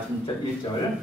1절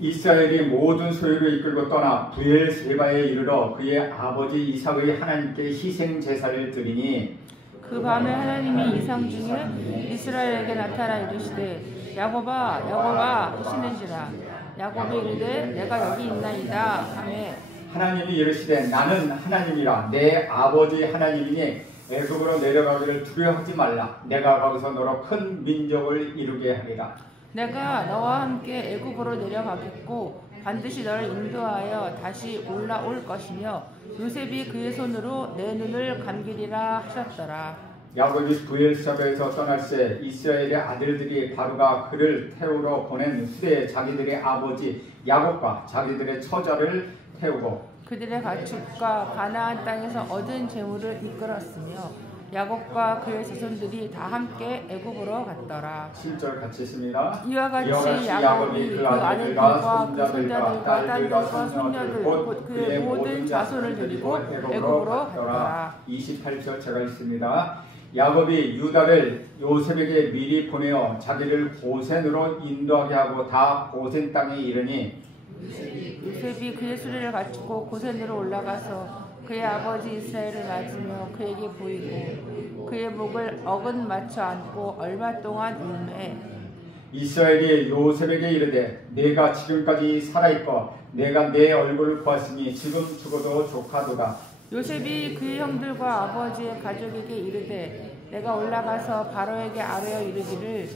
이스라엘이 모든 소유를 이끌고 떠나 브엘세바에 이르러 그의 아버지 이삭의 하나님께 희생 제사를 드리니 그 밤에 하나님이 이상 중에 이스라엘에게 나타나 이르시되 야곱아 야곱아 하시는지라 야곱이 이르되 내가 여기 있나이다 하매 하나님이 이르시되 나는 하나님이라 내 아버지 하나님이니 애굽으로 내려가기를 두려워하지 말라 내가 거기서 너로 큰 민족을 이루게 하리라. 내가 너와 함께 애굽으로 내려가겠고 반드시 너를 인도하여 다시 올라올 것이며 요셉이 그의 손으로 내 눈을 감기리라 하셨더라. 야곱이 브엘세바에서 떠날 때 이스라엘의 아들들이 바로가 그를 태우러 보낸 수대에 자기들의 아버지 야곱과 자기들의 처자를 태우고 그들의 가축과 가나안 땅에서 얻은 재물을 이끌었으며 야곱과 그의 자손들이 다 함께 애굽으로 갔더라. 7절 같이 있습니다. 이와 같이 야곱이 그 아들들과 그 손자들과 딸들과 손녀들 곧 그의 모든 자손을 데리고 애굽으로 갔더라. 28절 제가 읽습니다. 야곱이 유다를 요셉에게 미리 보내어 자기를 고센으로 인도하게 하고 다 고센 땅에 이르니 요셉이 그의 수레를 갖추고 고센으로 올라가서 그의 아버지 이스라엘을 맞으며 그에게 보이고 그의 목을 어긋 맞춰 안고 얼마 동안 울매 이스라엘이 요셉에게 이르되 내가 지금까지 살아있고 내가 내 얼굴을 보았으니 지금 죽어도 조카도다. 요셉이 그의 형들과 아버지의 가족에게 이르되 내가 올라가서 바로에게 아뢰어 이르기를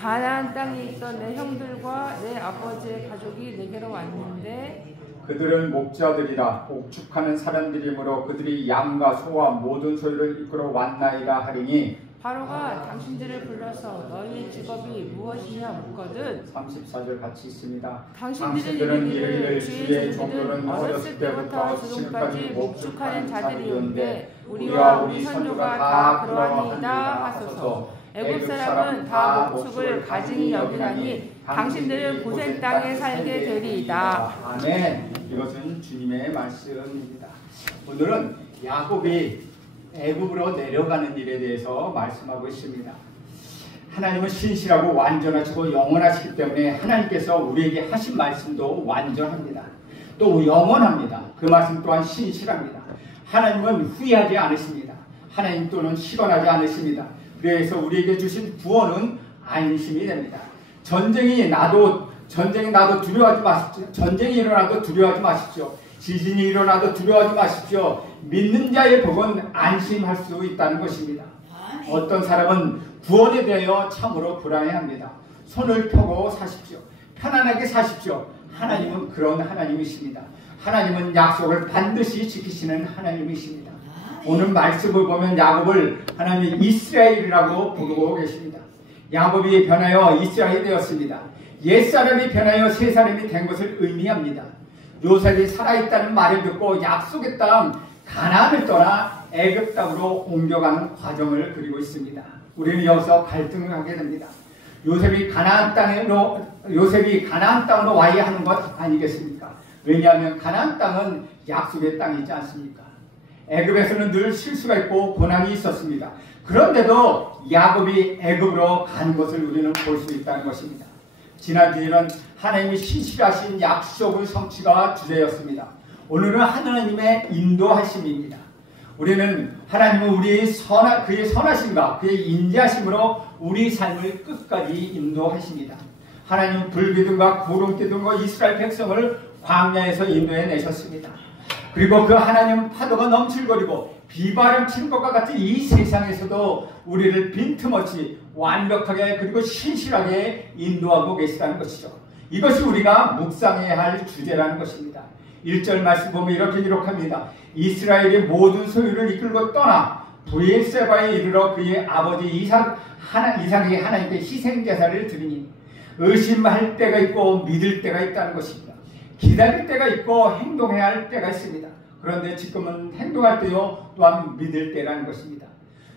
가나안 땅에 있던 내 형들과 내 아버지의 가족이 내게로 왔는데 그들은 목자들이라 옥축하는 사람들이므로 그들이 양과 소와 모든 소유를 이끌어 왔나이다 하리니 바로가 당신들을 불러서 너희의 직업이 무엇이냐 묻거든 34절 같이 있습니다. 당신들은 이르기를 주의 종들은 어렸을 때부터 지금까지 목축하는 자들이온데 우리와 우리 선조가 다 그러하니이다 하소서. 애굽 사람은 다 목축을 가증히 여기나니 당신들은 고센 땅에 살게 되리이다. 아멘. 이것은 주님의 말씀입니다. 오늘은 야곱이 애굽으로 내려가는 일에 대해서 말씀하고 있습니다. 하나님은 신실하고 완전하시고 영원하시기 때문에 하나님께서 우리에게 하신 말씀도 완전합니다. 또 영원합니다. 그 말씀 또한 신실합니다. 하나님은 후회하지 않으십니다. 하나님 또는 시건하지 않으십니다. 그래서 우리에게 주신 구원은 안심이 됩니다. 전쟁이 나도 두려워하지 마십시오. 전쟁이 일어나도 두려워하지 마십시오. 지진이 일어나도 두려워하지 마십시오. 믿는 자의 복은 안심할 수 있다는 것입니다. 어떤 사람은 구원에 대하여 참으로 불안해합니다. 손을 펴고 사십시오. 편안하게 사십시오. 하나님은 그런 하나님이십니다. 하나님은 약속을 반드시 지키시는 하나님이십니다. 오늘 말씀을 보면 야곱을 하나님이 이스라엘이라고 부르고 계십니다. 야곱이 변하여 이스라엘이 되었습니다. 옛사람이 변하여 새사람이 된 것을 의미합니다. 요셉이 살아있다는 말을 듣고 약속의 땅 가나안을 떠나 애굽 땅으로 옮겨가는 과정을 그리고 있습니다. 우리는 여기서 갈등을 하게 됩니다. 요셉이 가나안 땅으로 와야 하는 것 아니겠습니까? 왜냐하면 가나안 땅은 약속의 땅이지 않습니까? 애굽에서는 늘 실수가 있고 고난이 있었습니다. 그런데도 야곱이 애굽으로 간 것을 우리는 볼 수 있다는 것입니다. 지난 주일은 하나님이 신실하신 약속의 성취가 주제였습니다. 오늘은 하나님의 인도하심입니다. 우리는 하나님은 그의 선하심과 그의 인자하심으로 우리 삶을 끝까지 인도하십니다. 하나님은 불기둥과 구름기둥과 이스라엘 백성을 광야에서 인도해 내셨습니다. 그리고 그 하나님 파도가 넘칠거리고 비바람 치는 것과 같은 이 세상에서도 우리를 빈틈없이 완벽하게 그리고 신실하게 인도하고 계시다는 것이죠. 이것이 우리가 묵상해야 할 주제라는 것입니다. 1절 말씀 보면 이렇게 기록합니다. 이스라엘이 모든 소유를 이끌고 떠나 브엘세바에 이르러 그의 아버지 이삭이 하나님께 희생제사를 드리니 의심할 때가 있고 믿을 때가 있다는 것입니다. 기다릴 때가 있고 행동해야 할 때가 있습니다. 그런데 지금은 행동할 때요 또한 믿을 때라는 것입니다.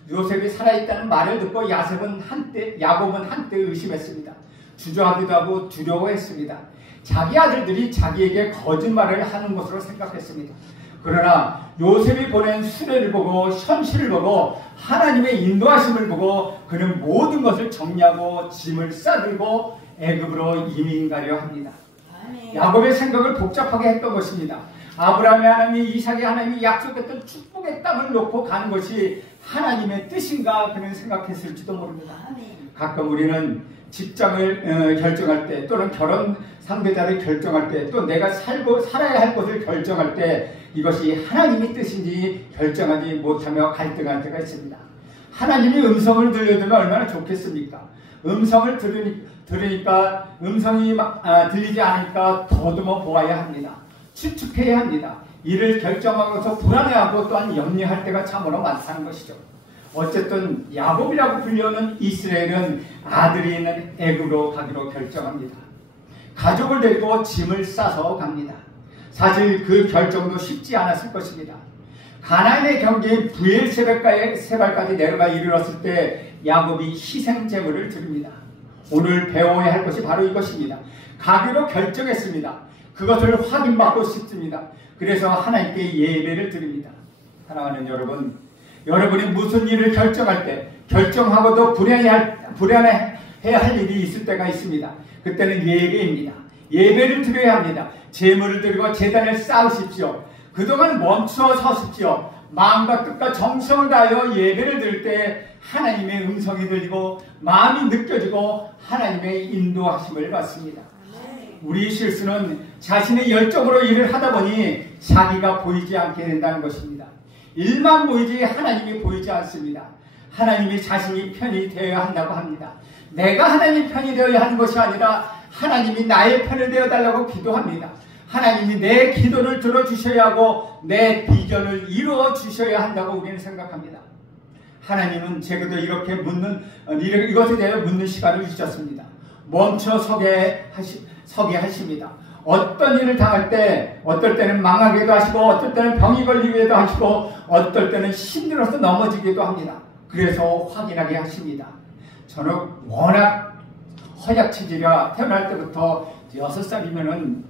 요셉이 살아있다는 말을 듣고 야곱은 한때 의심했습니다. 주저하기도 하고 두려워했습니다. 자기 아들들이 자기에게 거짓말을 하는 것으로 생각했습니다. 그러나 요셉이 보낸 수레를 보고 현실을 보고 하나님의 인도하심을 보고 그는 모든 것을 정리하고 짐을 싸들고 애굽으로 이민 가려 합니다. 야곱의 생각을 복잡하게 했던 것입니다. 아브라함의 하나님이 이삭의 하나님이 약속했던 축복의 땅을 놓고 가는 것이 하나님의 뜻인가 그는 생각했을지도 모릅니다. 가끔 우리는 직장을 결정할 때 또는 결혼 상대자를 결정할 때 또 내가 살아야 할 것을 결정할 때 이것이 하나님의 뜻인지 결정하지 못하며 갈등할 때가 있습니다. 하나님이 음성을 들려주면 얼마나 좋겠습니까? 음성을 들으니까 음성이 들리지 않으니까 더듬어 보아야 합니다. 추측해야 합니다. 이를 결정하고서 불안해하고 또한 염려할 때가 참으로 많다는 것이죠. 어쨌든 야곱이라고 불리는 이스라엘은 아들이 있는 애굽으로 가기로 결정합니다. 가족을 데리고 짐을 싸서 갑니다. 사실 그 결정도 쉽지 않았을 것입니다. 가나안의 경계인 부엘세바까지 내려가 이르렀을 때 야곱이 희생 제물을 드립니다. 오늘 배워야 할 것이 바로 이것입니다. 가기로 결정했습니다. 그것을 확인받고 싶습니다. 그래서 하나님께 예배를 드립니다. 사랑하는 여러분, 여러분이 무슨 일을 결정할 때 결정하고도 불안해해야 할 일이 있을 때가 있습니다. 그때는 예배입니다. 예배를 드려야 합니다. 제물을 드리고 제단을 쌓으십시오. 그동안 멈춰 서십시오. 마음과 뜻과 정성을 다하여 예배를 드릴 때 하나님의 음성이 들리고 마음이 느껴지고 하나님의 인도하심을 받습니다. 우리 실수는 자신의 열정으로 일을 하다 보니 자기가 보이지 않게 된다는 것입니다. 일만 보이지 하나님이 보이지 않습니다. 하나님이 자신이 편이 되어야 한다고 합니다. 내가 하나님 편이 되어야 하는 것이 아니라 하나님이 나의 편이 되어달라고 기도합니다. 하나님이 내 기도를 들어주셔야 하고 내 비전을 이루어 주셔야 한다고 우리는 생각합니다. 하나님은 제게도 이렇게 이것에 대해 묻는 시간을 주셨습니다. 멈춰 서게 하십니다. 어떤 일을 당할 때 어떨 때는 망하기도 하시고 어떨 때는 병이 걸리기도 하시고 어떨 때는 힘들어서 넘어지기도 합니다. 그래서 확인하게 하십니다. 저는 워낙 허약 체질이라 태어날 때부터 6살이면은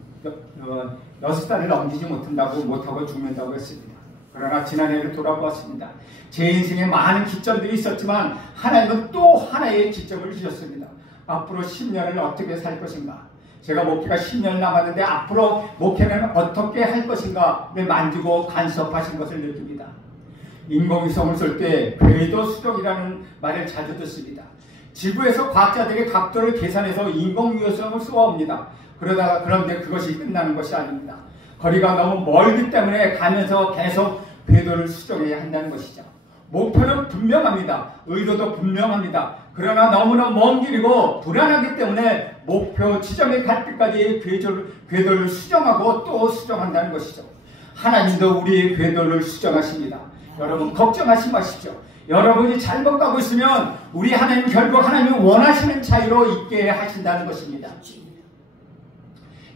6살을 넘기지 못하고 죽는다고 했습니다. 그러나 지난해를 돌아보았습니다. 제 인생에 많은 기점들이 있었지만 하나님은 또 하나의 기점을 주셨습니다. 앞으로 10년을 어떻게 살 것인가? 제가 목회가 10년 남았는데 앞으로 목회는 어떻게 할 것인가를 만지고 간섭하신 것을 느낍니다. 인공위성을 쏠 때 궤도 수정이라는 말을 자주 듣습니다. 지구에서 과학자들이 각도를 계산해서 인공위성을 쏘아옵니다. 그런데 그것이 끝나는 것이 아닙니다. 거리가 너무 멀기 때문에 가면서 계속 궤도를 수정해야 한다는 것이죠. 목표는 분명합니다. 의도도 분명합니다. 그러나 너무나 먼 길이고 불안하기 때문에 목표 지점에 갈 때까지 궤도를 수정하고 또 수정한다는 것이죠. 하나님도 우리의 궤도를 수정하십니다. 여러분 걱정하지 마십시오. 여러분이 잘못 가고 있으면 우리 하나님 결국 하나님이 원하시는 차이로 있게 하신다는 것입니다.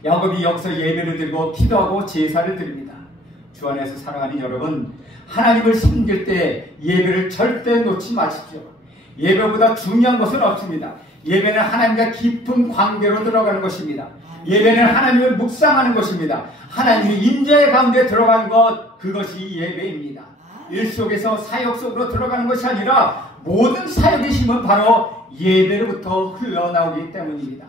야곱이 여기서 예배를 드리고 기도하고 제사를 드립니다. 주 안에서 사랑하는 여러분, 하나님을 섬길 때 예배를 절대 놓지 마십시오. 예배보다 중요한 것은 없습니다. 예배는 하나님과 깊은 관계로 들어가는 것입니다. 예배는 하나님을 묵상하는 것입니다. 하나님의 임재 가운데 들어가는 것, 그것이 예배입니다. 일 속에서 사역 속으로 들어가는 것이 아니라 모든 사역의 힘은 바로 예배로부터 흘러나오기 때문입니다.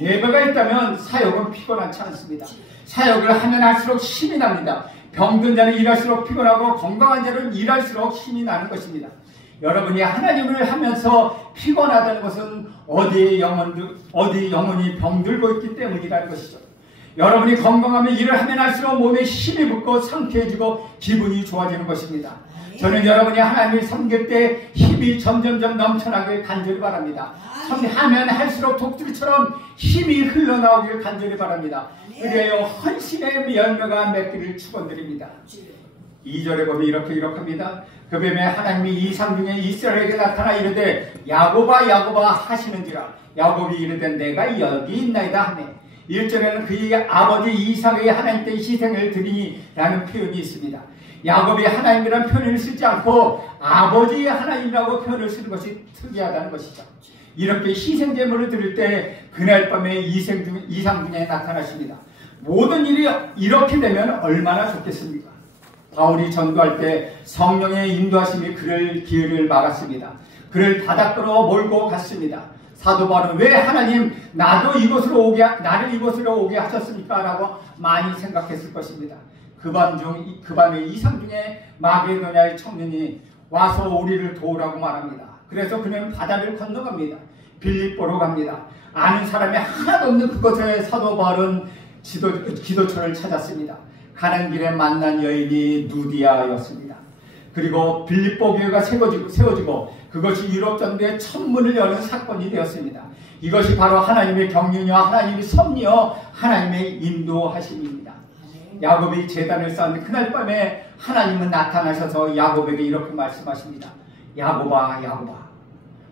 예배가 있다면 사역은 피곤하지 않습니다. 사역을 하면 할수록 힘이 납니다. 병든 자는 일할수록 피곤하고 건강한 자는 일할수록 힘이 나는 것입니다. 여러분이 하나님을 하면서 피곤하다는 것은 어디에 영혼이 병들고 있기 때문이라는 것이죠. 여러분이 건강하면 일을 하면 할수록 몸에 힘이 붙고 상쾌해지고 기분이 좋아지는 것입니다. 저는 여러분이 하나님을 섬길 때 힘이 점점점 넘쳐나길 간절히 바랍니다. 하면 할수록 독수리처럼 힘이 흘러나오길 간절히 바랍니다. 그래요 헌신의 열매가 맺기를 축원드립니다. 2절에 보면 이렇게 기록합니다. 그 뱀에 하나님이 이상 중에 이스라엘에게 나타나 이르되 야곱아 야곱아 하시는지라. 야곱이 이르되 내가 여기 있나이다 하네. 1절에는 그의 아버지 이삭의 하나님께 희생을 드리니라는 표현이 있습니다. 야곱이 하나님이라는 표현을 쓰지 않고 아버지의 하나님이라고 표현을 쓰는 것이 특이하다는 것이죠. 이렇게 희생제물을 드릴 때 그날 밤에 이상 중에 나타나십니다. 모든 일이 이렇게 되면 얼마나 좋겠습니까? 바울이 전도할 때 성령의 인도하심이 그를 기회를 막았습니다. 그를 바닷가로 몰고 갔습니다. 사도 바울은 왜 하나님 나를 이곳으로 오게 하셨습니까? 라고 많이 생각했을 것입니다. 그 밤의 이상 중에 마게도냐의 청년이 와서 우리를 도우라고 말합니다. 그래서 그는 바다를 건너갑니다. 빌립보로 갑니다. 아는 사람이 하나도 없는 그곳에 사도 바울은 기도처를 찾았습니다. 가는 길에 만난 여인이 누디아였습니다. 그리고 빌립보 교회가 세워지고 그것이 유럽 전도의 천문을 여는 사건이 되었습니다. 이것이 바로 하나님의 경륜이요, 하나님의 섭리요, 하나님의 인도하심입니다. 야곱이 제단을 쌓는 그날 밤에 하나님은 나타나셔서 야곱에게 이렇게 말씀하십니다. 야곱아, 야곱아.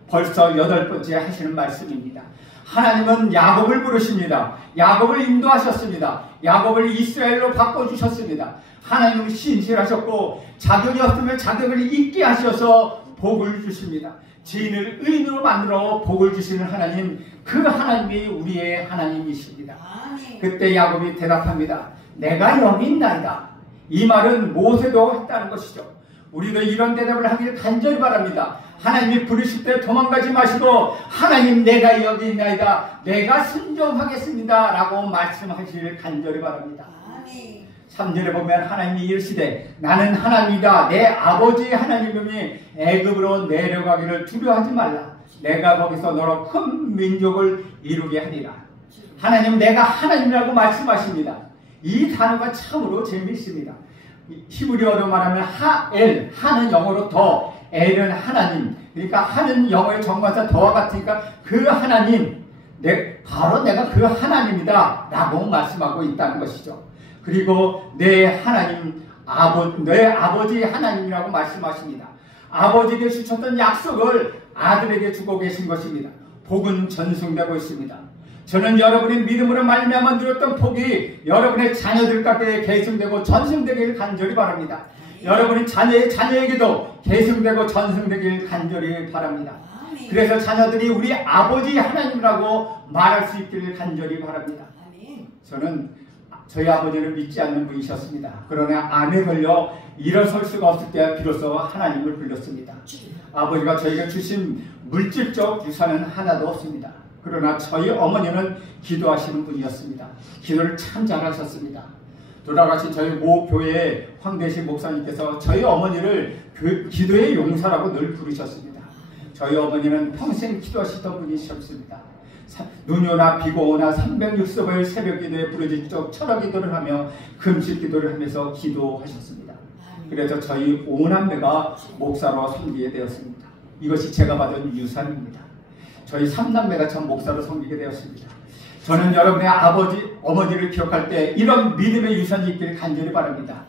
벌써 8번째 하시는 말씀입니다. 하나님은 야곱을 부르십니다. 야곱을 인도하셨습니다. 야곱을 이스라엘로 바꿔주셨습니다. 하나님은 신실하셨고 자격이 없으면 자격을 있게 하셔서 복을 주십니다. 지인을 의인으로 만들어 복을 주시는 하나님, 그 하나님이 우리의 하나님이십니다. 그때 야곱이 대답합니다. 내가 여기 있나이다. 이 말은 모세도 했다는 것이죠. 우리도 이런 대답을 하길 간절히 바랍니다. 하나님이 부르실 때 도망가지 마시고 하나님 내가 여기 있나이다. 내가 순종하겠습니다. 라고 말씀하시길 간절히 바랍니다. 3절에 보면 하나님이 이르시되 나는 하나님이다. 내 아버지 하나님이 애굽으로 내려가기를 두려워하지 말라. 내가 거기서 너로 큰 민족을 이루게 하리라. 하나님 내가 하나님이라고 말씀하십니다. 이 단어가 참으로 재미있습니다. 히브리어로 말하면 하엘, 하는 영어로 더, 엘은 하나님. 그러니까 하는 영어의 정관사 더와 같으니까 그 하나님, 바로 내가 그 하나님이다 라고 말씀하고 있다는 것이죠. 그리고 내 아버지 하나님이라고 말씀하십니다. 아버지에게 주셨던 약속을 아들에게 주고 계신 것입니다. 복은 전승되고 있습니다. 저는 여러분의 믿음으로 말미암아 누렸던 복이 여러분의 자녀들 가운데 계승되고 전승되길 간절히 바랍니다. 여러분의 자녀의 자녀에게도 계승되고 전승되길 간절히 바랍니다. 그래서 자녀들이 우리 아버지 하나님이라고 말할 수 있기를 간절히 바랍니다. 저희 아버지는 믿지 않는 분이셨습니다. 그러나 암에 걸려 일어설 수가 없을 때 비로소 하나님을 불렀습니다. 아버지가 저희가 주신 물질적 유산은 하나도 없습니다. 그러나 저희 어머니는 기도하시는 분이었습니다. 기도를 참 잘하셨습니다. 돌아가신 저희 모 교회의 황대식 목사님께서 저희 어머니를 기도의 용사라고 늘 부르셨습니다. 저희 어머니는 평생 기도하시던 분이셨습니다. 눈이 오나 비가 오나 360일 새벽 기도에 부르짖고 철학 기도를 하며 금식 기도를 하면서 기도하셨습니다. 그래서 저희 오남매가 목사로 섬기게 되었습니다. 이것이 제가 받은 유산입니다. 저희 3남매가 참 목사로 섬기게 되었습니다. 저는 여러분의 어머니를 기억할 때 이런 믿음의 유산이 있기를 간절히 바랍니다.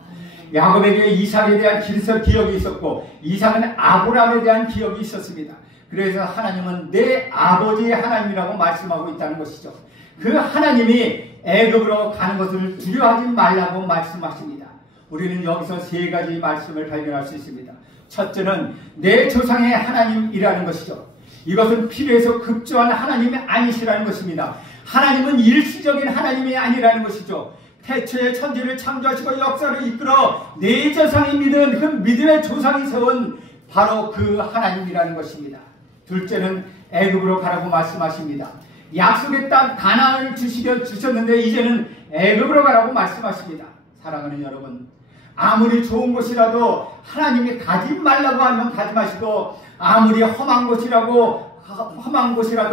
야곱에게 이삭에 대한 기억이 있었고 이삭은 아브라함에 대한 기억이 있었습니다. 그래서 하나님은 내 아버지의 하나님이라고 말씀하고 있다는 것이죠. 그 하나님이 애굽으로 가는 것을 두려워하지 말라고 말씀하십니다. 우리는 여기서 3가지 말씀을 발견할 수 있습니다. 첫째는 내 조상의 하나님이라는 것이죠. 이것은 필요해서 급조한 하나님이 아니시라는 것입니다. 하나님은 일시적인 하나님이 아니라는 것이죠. 태초에 천지를 창조하시고 역사를 이끌어 내 조상이 믿은 그 믿음의 조상이 세운 바로 그 하나님이라는 것입니다. 둘째는 애굽으로 가라고 말씀하십니다. 약속의 땅 가나안을 주셨는데 이제는 애굽으로 가라고 말씀하십니다. 사랑하는 여러분, 아무리 좋은 곳이라도 하나님이 가지 말라고 하면 가지 마시고 아무리 험한 곳이라도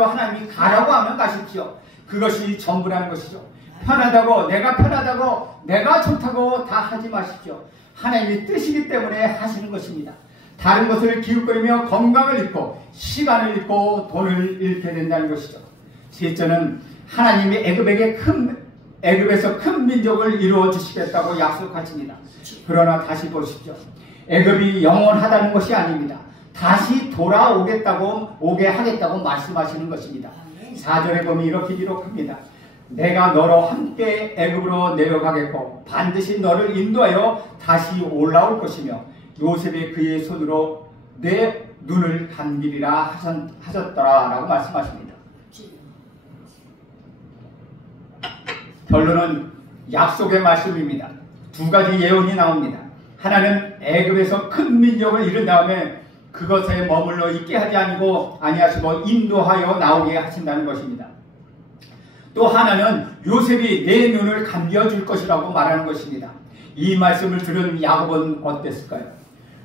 하나님이 가라고 하면 가십시오. 그것이 전부라는 것이죠. 내가 편하다고 내가 좋다고 다 하지 마십시오. 하나님이 뜻이기 때문에 하시는 것입니다. 다른 것을 기웃거리며 건강을 잃고 시간을 잃고 돈을 잃게 된다는 것이죠. 셋째는 하나님이 애굽에서 큰 민족을 이루어 주시겠다고 약속하십니다. 그러나 다시 보십시오. 애굽이 영원하다는 것이 아닙니다. 다시 오게 하겠다고 말씀하시는 것입니다. 4절에 보면 이렇게 기록합니다. 내가 너로 함께 애굽으로 내려가겠고 반드시 너를 인도하여 다시 올라올 것이며 요셉이 그의 손으로 내 눈을 감기리라 하셨더라 라고 말씀하십니다. 결론은 약속의 말씀입니다. 2가지 예언이 나옵니다. 하나는 애굽에서 큰 민족을 이룬 다음에 그것에 머물러 있게 하지 아니하시고 인도하여 나오게 하신다는 것입니다. 또 하나는 요셉이 내 눈을 감겨줄 것이라고 말하는 것입니다. 이 말씀을 들은 야곱은 어땠을까요?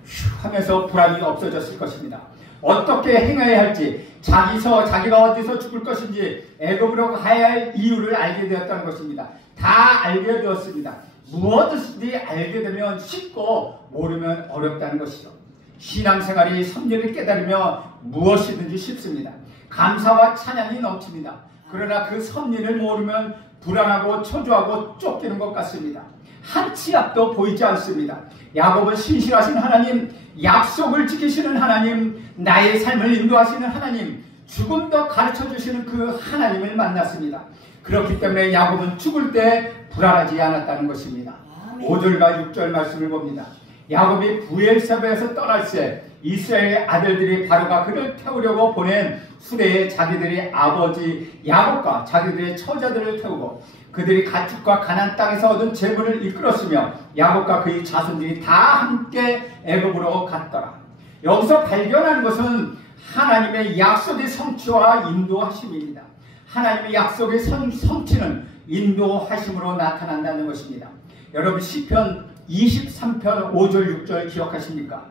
휴 하면서 불안이 없어졌을 것입니다. 어떻게 행해야 할지, 자기가 어디서 죽을 것인지 애굽으로 가야 할 이유를 알게 되었다는 것입니다. 다 알게 되었습니다. 무엇이든지 알게 되면 쉽고 모르면 어렵다는 것이죠. 신앙생활이 섭리를 깨달으며 무엇이든지 쉽습니다. 감사와 찬양이 넘칩니다. 그러나 그 섭리를 모르면 불안하고 초조하고 쫓기는 것 같습니다. 한 치 앞도 보이지 않습니다. 야곱은 신실하신 하나님, 약속을 지키시는 하나님, 나의 삶을 인도하시는 하나님, 죽음도 가르쳐주시는 그 하나님을 만났습니다. 그렇기 때문에 야곱은 죽을 때 불안하지 않았다는 것입니다. 5절과 6절 말씀을 봅니다. 야곱이 부엘세바에서 떠날 때 이스라엘의 아들들이 바로가 그를 태우려고 보낸 수레에 자기들의 아버지 야곱과 자기들의 처자들을 태우고 그들이 가축과 가나안 땅에서 얻은 재물을 이끌었으며 야곱과 그의 자손들이 다 함께 애굽으로 갔더라. 여기서 발견하는 것은 하나님의 약속의 성취와 인도하심입니다. 하나님의 약속의 성취는 인도하심으로 나타난다는 것입니다. 여러분 시편 23편 5절 6절 기억하십니까?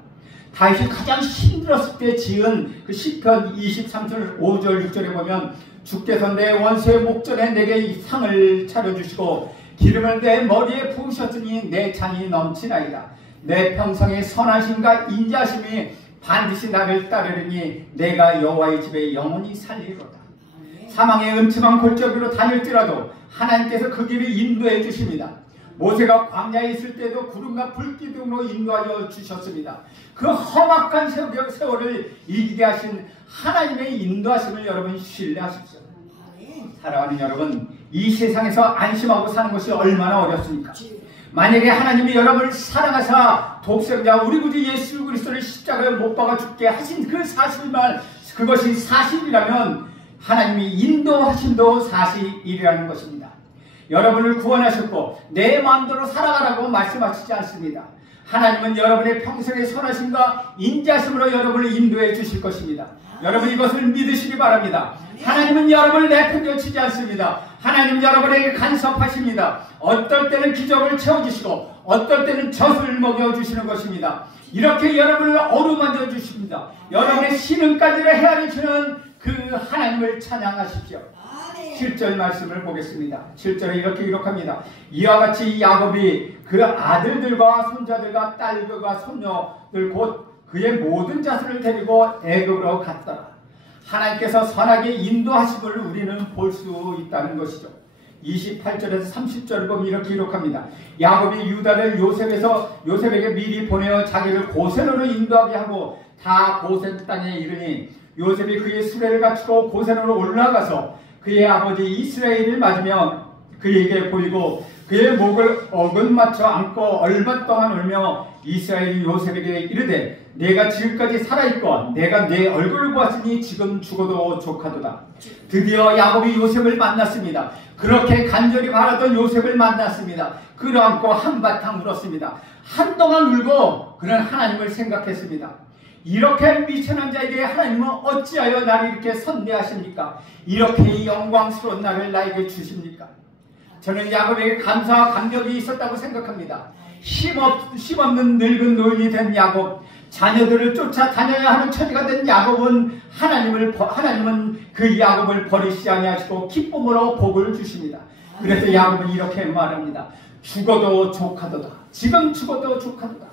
다윗이 가장 힘들었을 때 지은 그 시편 23편 5절 6절에 보면 주께서 내 원수의 목전에 내게 상을 차려주시고 기름을 내 머리에 부으셨으니 내 잔이 넘치나이다. 내 평생의 선하심과 인자심이 반드시 나를 따르리니 내가 여호와의 집에 영원히 살리로다. 사망의 음침한 골짜기로 다닐지라도 하나님께서 그 길을 인도해 주십니다. 모세가 광야에 있을 때도 구름과 불기둥으로 인도하여 주셨습니다. 그 험악한 세월을 이기게 하신 하나님의 인도하심을 여러분 신뢰하십시오. 사랑하는 여러분, 이 세상에서 안심하고 사는 것이 얼마나 어렵습니까? 만약에 하나님이 여러분을 사랑하사 독생자 우리 구주 예수 그리스도를 십자가에 못 박아 죽게 하신 그 사실만 그것이 사실이라면 하나님이 인도하심도 사실이라는 것입니다. 여러분을 구원하셨고 내 마음대로 살아가라고 말씀하시지 않습니다. 하나님은 여러분의 평생의 선하심과 인자심으로 여러분을 인도해 주실 것입니다. 여러분 이것을 믿으시기 바랍니다. 하나님은 여러분을 내팽겨치지 않습니다. 하나님은 여러분에게 간섭하십니다. 어떨 때는 기적을 채워주시고 어떨 때는 젖을 먹여주시는 것입니다. 이렇게 여러분을 어루만져 주십니다. 여러분의 신음까지를 헤아리시는 그 하나님을 찬양하십시오. 7절 말씀을 보겠습니다. 7절에 이렇게 기록합니다. 이와 같이 야곱이 그 아들들과 손자들과 딸들과 손녀들 곧 그의 모든 자손을 데리고 애굽으로 갔더라. 하나님께서 선하게 인도하심을 우리는 볼 수 있다는 것이죠. 28절에서 30절을 보면 이렇게 기록합니다. 야곱이 유다를 요셉에게 미리 보내어 자기를 고센으로 인도하게 하고 다 고센 땅에 이르니 요셉이 그의 수레를 갖추고 고센으로 올라가서 그의 아버지 이스라엘을 맞으며 그에게 보이고 그의 목을 어긋맞춰 안고 얼마 동안 울며 이스라엘이 요셉에게 이르되 내가 지금까지 살아있고 내가 내 얼굴을 보았으니 지금 죽어도 족하도다. 드디어 야곱이 요셉을 만났습니다. 그렇게 간절히 바라던 요셉을 만났습니다. 끌어안고 한바탕 울었습니다. 한동안 울고 그는 하나님을 생각했습니다. 이렇게 미천한 자에게 하나님은 어찌하여 나를 이렇게 선대하십니까? 이렇게 영광스러운 나를 나에게 주십니까? 저는 야곱에게 감사와 감격이 있었다고 생각합니다. 힘없는 늙은 노인이 된 야곱, 자녀들을 쫓아다녀야 하는 처지가 된 야곱은 하나님은 그 야곱을 버리시지 아니하시고 기쁨으로 복을 주십니다. 그래서 야곱은 이렇게 말합니다. 죽어도 족하도다. 지금 죽어도 족하도다.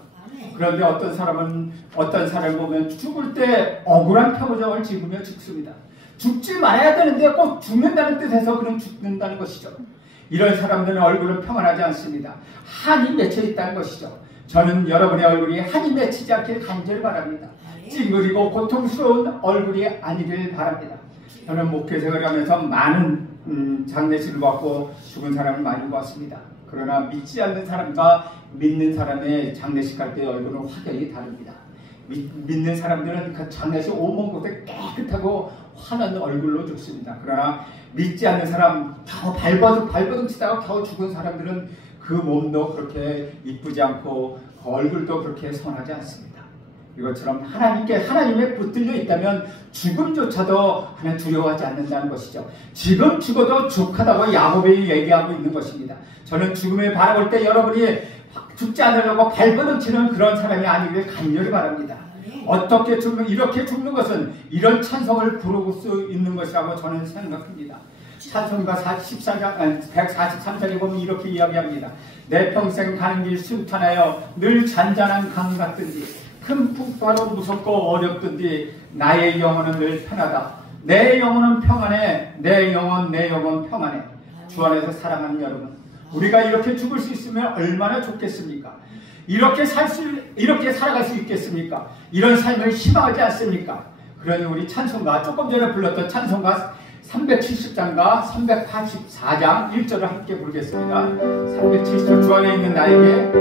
그런데 어떤 사람을 보면 죽을 때 억울한 표정을 지으며 죽습니다. 죽지 말아야 되는데 꼭 죽는다는 뜻에서 그는 죽는다는 것이죠. 이런 사람들은 얼굴은 평안하지 않습니다. 한이 맺혀 있다는 것이죠. 저는 여러분의 얼굴이 한이 맺히지 않길 간절히 바랍니다. 찡그리고 고통스러운 얼굴이 아니길 바랍니다. 저는 목회 생활을 하면서 많은 장례식을 받고 죽은 사람을 많이 보았습니다. 그러나 믿지 않는 사람과 믿는 사람의 장례식 갈 때 얼굴은 확연히 다릅니다. 믿는 사람들은 그 장례식 온몸 곳에 깨끗하고 환한 얼굴로 죽습니다. 그러나 믿지 않는 사람, 겨우 발버둥 치다가 겨우 죽은 사람들은 그 몸도 그렇게 이쁘지 않고 그 얼굴도 그렇게 선하지 않습니다. 이것처럼 하나님에 붙들려 있다면 죽음조차도 하나님 두려워하지 않는다는 것이죠. 지금 죽어도 족하다고 야곱이 얘기하고 있는 것입니다. 저는 죽음을 바라볼 때 여러분이 죽지 않으려고 발버둥치는 그런 사람이 아니길 간절히 바랍니다. 어떻게 이렇게 죽는 것은 이런 찬송을 부를 수 있는 것이라고 저는 생각합니다. 찬송가 143장에 보면 이렇게 이야기합니다. 내 평생 가는 길 순탄하여 늘 잔잔한 강 같든지 큰 풍파로 무섭고 어렵든지 나의 영혼은 늘 편하다. 내 영혼은 평안해. 내 영혼 평안해. 주 안에서 사랑하는 여러분, 우리가 이렇게 죽을 수 있으면 얼마나 좋겠습니까? 이렇게 살아갈 수 있겠습니까? 이런 삶을 희망하지 않습니까? 그러니 우리 찬송가, 조금 전에 불렀던 찬송가 370장과 384장 1절을 함께 부르겠습니다. 370절, 주 안에 있는 나에게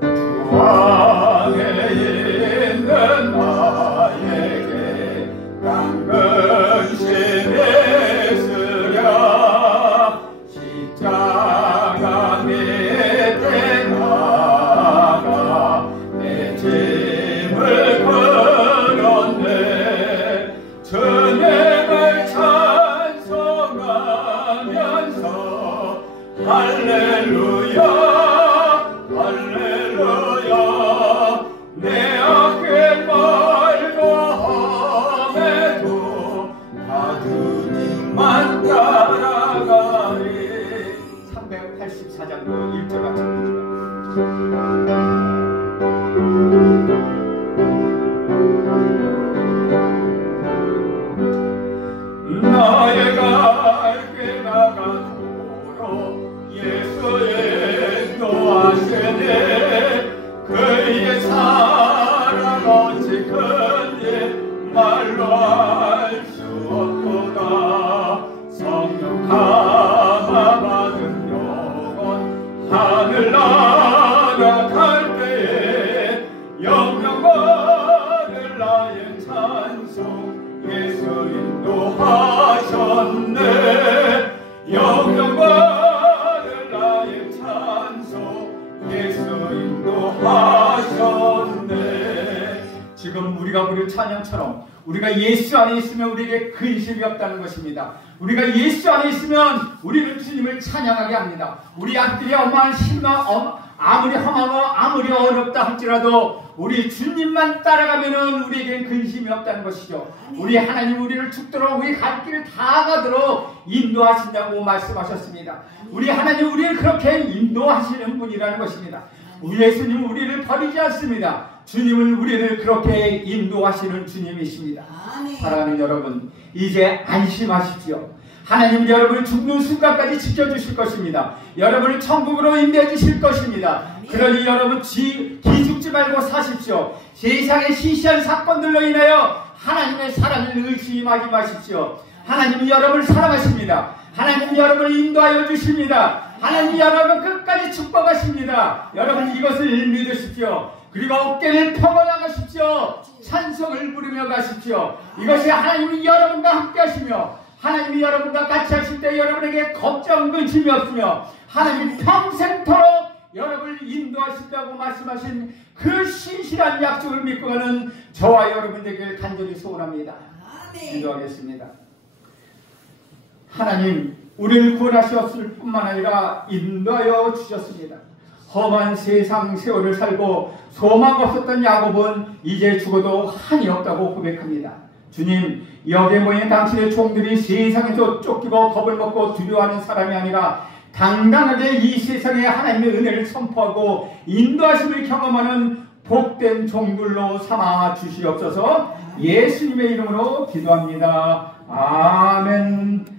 주 안에 있는 나에게 당근심에 쓰랴 십자가 밑에 나가 내 짐을 걸었네. 주님을 찬송하면서 할렐루야 할렐루야. 내 앞길 멀고 험해도 다 주님만 따라가리. 384장도 1절 같이 나의 갈 길 나가도록 예수의 인도하시네. 그의 사랑 어찌 큰지 말로 알 수 없도다. 성령 감화받은 영혼 하늘 날아갈 때에 영영 받을 나의 찬송 예수 인도하셨네. 영영 받을 나의 찬송 예수 인도하셨네. 지금 우리가 부를 찬양처럼 우리가 예수 안에 있으면 우리에게 근심이 없다는 것입니다. 우리가 예수 안에 있으면 우리는 주님을 찬양하게 합니다. 우리 앞길이 아무리 험하고 아무리 어렵다 할지라도 우리 주님만 따라가면은 우리에겐 근심이 없다는 것이죠. 우리 하나님 우리를 죽도록 우리 갈 길을 다 가도록 인도하신다고 말씀하셨습니다. 우리 하나님 우리를 그렇게 인도하시는 분이라는 것입니다. 우리 예수님은 우리를 버리지 않습니다. 주님은 우리를 그렇게 인도하시는 주님이십니다. 사랑하는 여러분, 이제 안심하십시오. 하나님은 여러분을 죽는 순간까지 지켜주실 것입니다. 여러분을 천국으로 인도해 주실 것입니다. 그러니 여러분 기죽지 말고 사십시오. 세상의 시시한 사건들로 인하여 하나님의 사랑을 의심하지 마십시오. 하나님은 여러분을 사랑하십니다. 하나님은 여러분을 인도하여 주십니다. 하나님 여러분 끝까지 축복하십니다. 여러분 이것을 믿으십시오. 그리고 어깨를 펴고 나가십시오. 찬송을 부르며 가십시오. 이것이 하나님이 여러분과 함께 하시며 하나님이 여러분과 같이 하실 때 여러분에게 걱정 근심이 없으며 하나님이 평생토록 여러분을 인도하신다고 말씀하신 그 신실한 약속을 믿고 가는 저와 여러분에게 간절히 소원합니다. 기도하겠습니다. 하나님 우리를 구원하셨을 뿐만 아니라 인도하여 주셨습니다. 험한 세상 세월을 살고 소망 없었던 야곱은 이제 죽어도 한이 없다고 고백합니다. 주님, 여기에 모인 당신의 종들이 세상에서 쫓기고 겁을 먹고 두려워하는 사람이 아니라 당당하게 이 세상에 하나님의 은혜를 선포하고 인도하심을 경험하는 복된 종들로 삼아 주시옵소서. 예수님의 이름으로 기도합니다. 아멘.